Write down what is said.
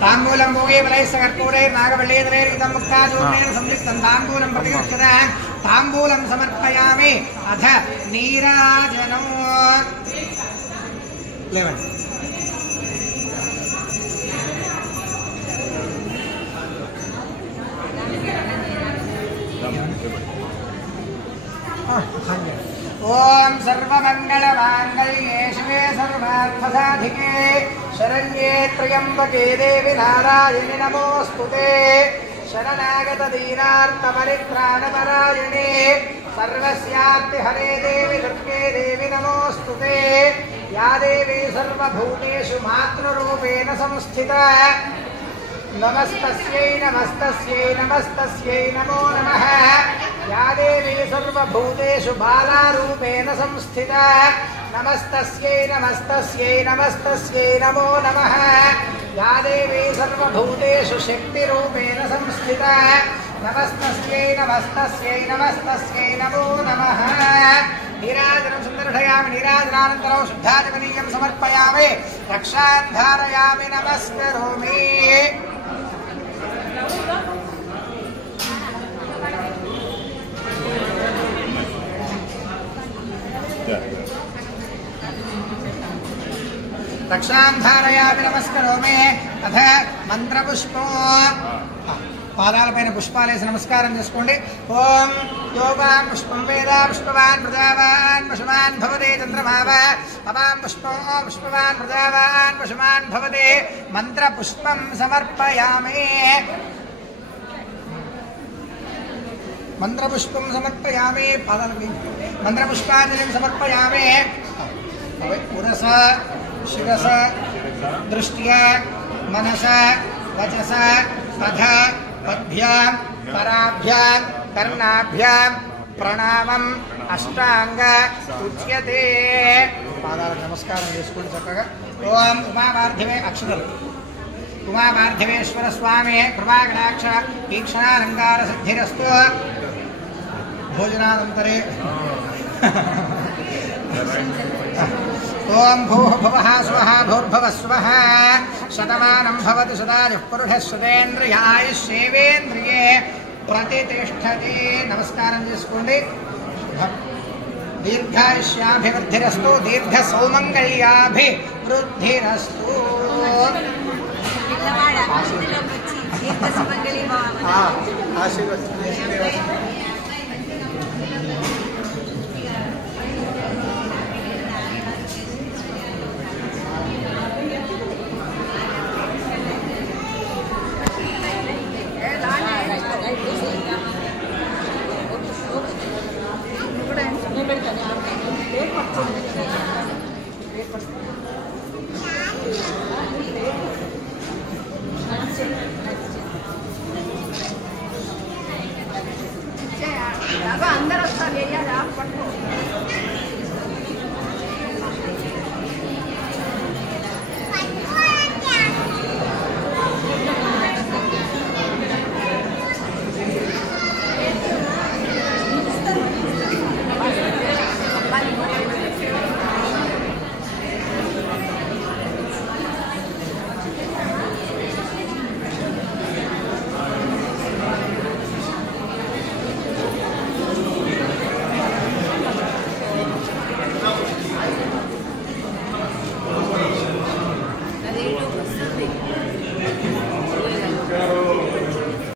तांबूलं भूयेवलैस्सकर्पूरे नागवल्लीधरेर्युतं मुक्ताचूर्णेन संयुक्तं तांबूलं प्रतिगच्छता तांबूलं समर्पयामि अथ नीराजनो लेवन् ओम सर्वमंगलमांगल्ये शिवे सर्वार्थसाधिके शरण्ये त्र्यंबके देवी नारायणि नमोस्तुते शरणागत दीनार्तपरित्राणपरायणे सर्वस्यार्तिहरे देवी दुर्गे देवी नमोस्तुते या देवी सर्वभूतेषु मातृरूपेण संस्थिता नमस्तस्यै नमस्तस्यै नमस्तस्यै नमो नमः या देवी सर्वभूतेषु बालारूपेण संस्थिता नमस्तस्यै नमस्तस्यै नमस्तस्यै नमो नमः या देवी सर्वभूतेषु शक्तिरूपेण संस्थिता नमस्तस्यै नमस्तस्यै नमस्तस्यै नमो नमः नीराजनं सुन्दरधयामि नीराजनानन्तरं शुद्धाचमनीयं समर्पयामि रक्षां धारयामि नमस्करोमि रक्षां धारयामि नमस्करोमि अथ मंत्रपुष्पो పాదాలపైన పుష్పాలేసి నమస్కారం చేసుకోండి. ఓం యోగాం పుష్పం వేద పుష్పవాన్ ప్రజావాన్ పశుమాన్ భవతే చంద్రమావ అపాం పుష్పం పుష్పవాన్ ప్రజావాన్ పశుమాన్ భవతే మంత్ర పుష్పం సమర్పయామి మంత్రపుష్పం సమర్పయామి పాదాలపై మంత్రపుష్పాంజలిం సమర్పయామి. పురస శిరస దృష్ట్యా మనస వచస పథ పద్భ్యాం పరాభ్యాం కర్ణాభ్యాం ప్రణామం అష్టాంగ ఉచ్యతే. పాదాలకు నమస్కారం చేసుకోండి చక్కగా. ఓం ఉమాపార్థివే అక్షరం ఉమాపార్థివేశ్వర స్వామి కృపాకటాక్ష వీక్షణాలంకార సిద్ధిరస్తు. భోజనానంతరే ఓం భూర్భువః స్వః భూర్భువః స్వః శతమానం భవతి శతాయుః పురుషः శతేంద్రియ ఆయుష్యేవేంద్రియే ప్రతితిష్ఠతి. నమస్కారం చేసుకోండి. దీర్ఘాయుష్యాభివృద్ధిరస్తు దీర్ఘ సౌమంగళ్యాభివృద్ధిరస్తు.